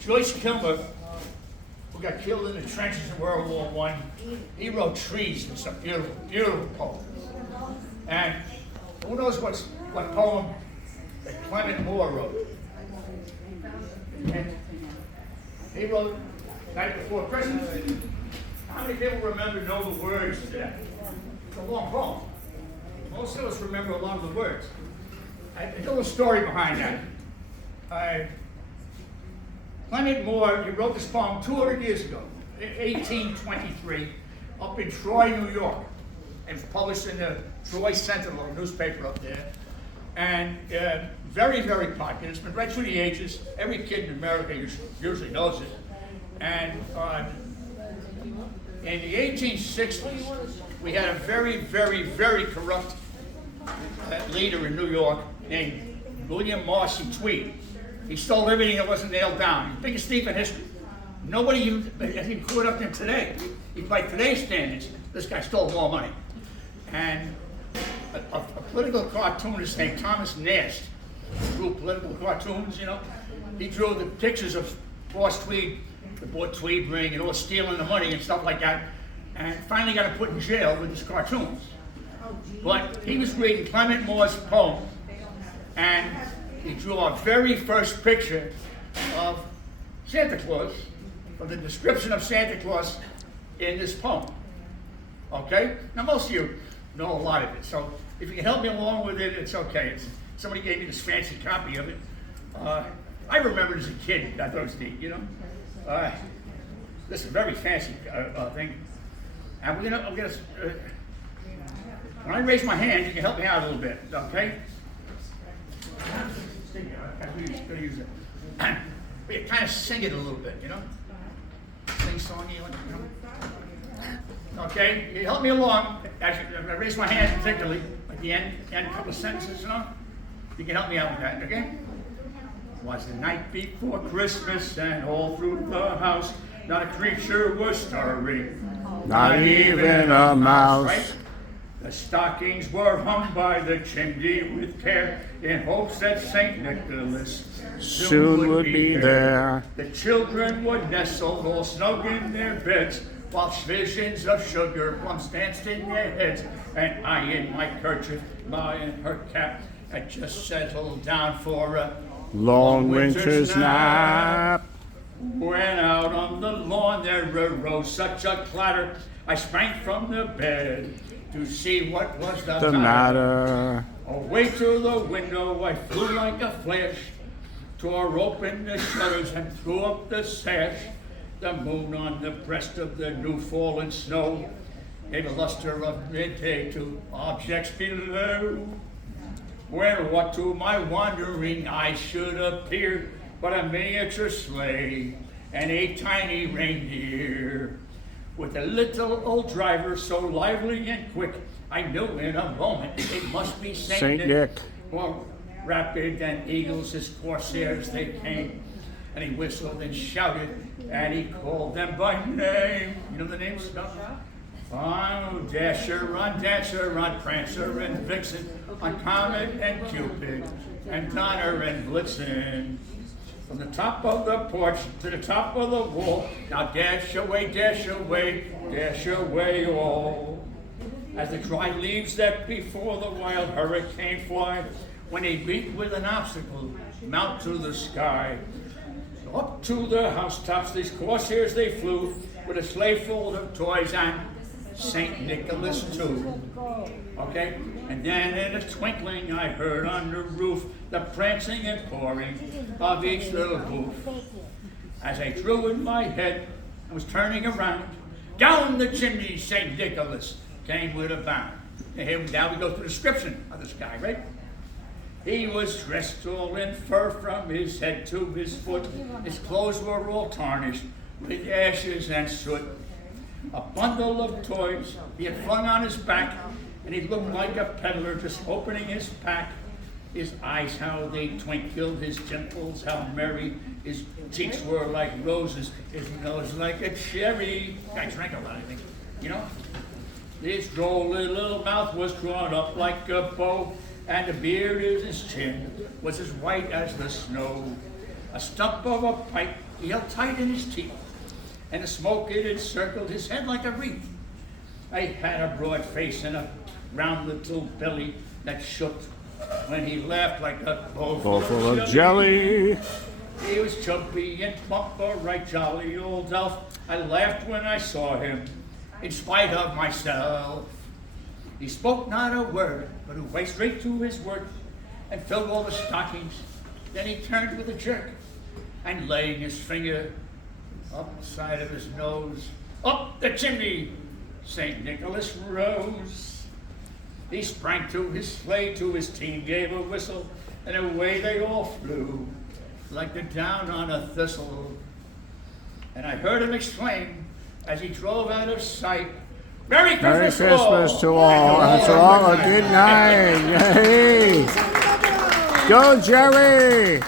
Joyce Kilmer, who got killed in the trenches in World War I, he wrote Trees. It's a beautiful, beautiful poem. And who knows what poem that Clement Moore wrote? And he wrote Night Before Christmas. How many people know the words to that? It's a long poem. Most of us remember a lot of the words. There's a little story behind that. Clement Moore, he wrote this poem 200 years ago, 1823, up in Troy, New York. It was published in the Troy Sentinel, a newspaper up there. And very, very popular. It's been read through the ages. Every kid in America usually knows it. And in the 1860s, we had a very, very, very corrupt leader in New York named William Marcy Tweed. He stole everything that wasn't nailed down. The biggest thief in history. Nobody has even caught up to him today. By today's standards, this guy stole more money. And a political cartoonist named Thomas Nast drew political cartoons, you know. He drew the pictures of Boss Tweed, the boy Tweed ring, and all stealing the money and stuff like that. And finally got him put in jail with his cartoons. But he was reading Clement Moore's poem, and he drew our very first picture of Santa Claus, from the description of Santa Claus in this poem. Okay? Now most of you know a lot of it, so if you can help me along with it, it's okay. Somebody gave me this fancy copy of it. I remember it as a kid. I thought it was neat, you know? This is a very fancy thing. And I'm gonna when I raise my hand, you can help me out a little bit, okay? I'm gonna use it. We kind of sing it a little bit, you know? Sing songy, you know? Okay, you help me along. Actually, I'm gonna raise my hand particularly at the end a couple of sentences, you know? You can help me out with that, okay? Was the night before Christmas, and all through the house, not a creature was stirring. Not even a mouse. Right? The stockings were hung by the chimney with care, in hopes that St. Nicholas Soon would be there. The children would nestle all snug in their beds, while visions of sugar plums danced in their heads. And I, in my kerchief, my in her cap, had just settled down for a long winter's nap. When out on the lawn there arose such a clatter, I sprang from the bed to see what was the matter. Away to the window I flew like a flash, tore open the shutters and threw up the sash. The moon on the breast of the new fallen snow gave a luster of midday to objects below. When what to my wandering eyes should appear but a miniature sleigh and a tiny reindeer, with a little old driver so lively and quick, I knew in a moment it must be Saint Nick. More rapid than eagles, his corsairs they came, and he whistled and shouted, and he called them by name. You know the names? No? On Dasher, on Dancer, on Prancer and Vixen, on Comet and Cupid, and Donner and Blitzen. From the top of the porch to the top of the wall, now dash away, dash away, dash away all. As the dry leaves that before the wild hurricane fly, when they meet with an obstacle, mount to the sky. So up to the housetops these corsairs they flew, with a sleigh full of toys and St. Nicholas too. Okay? And then in a twinkling I heard on the roof the prancing and pouring of each little hoof. As I drew in my head and was turning around, down the chimney St. Nicholas came with a bound. And here now we go to the description of this guy, right? He was dressed all in fur from his head to his foot. His clothes were all tarnished with ashes and soot. A bundle of toys he had flung on his back, and he looked like a peddler just opening his pack. His eyes, how they twinkled, his dimples, how merry. His cheeks were like roses, his nose like a cherry. I drank a lot, I think, you know? His droll little mouth was drawn up like a bow, and the beard in his chin was as white as the snow. A stump of a pipe he held tight in his teeth, and the smoke it encircled his head like a wreath. I had a broad face and a round little belly that shook when he laughed like a bowl Full of jelly. He was chubby and plump, a right jolly old elf. I laughed when I saw him, in spite of myself. He spoke not a word, but went straight to his work and filled all the stockings. Then he turned with a jerk, and laying his finger up the side of his nose, up the chimney, St. Nicholas rose. He sprang to his sleigh, to his team gave a whistle, and away they all flew, like the down on a thistle. And I heard him exclaim, as he drove out of sight, Merry Christmas, Merry Christmas to all. And to all a good night. Yay. Go, Jerry.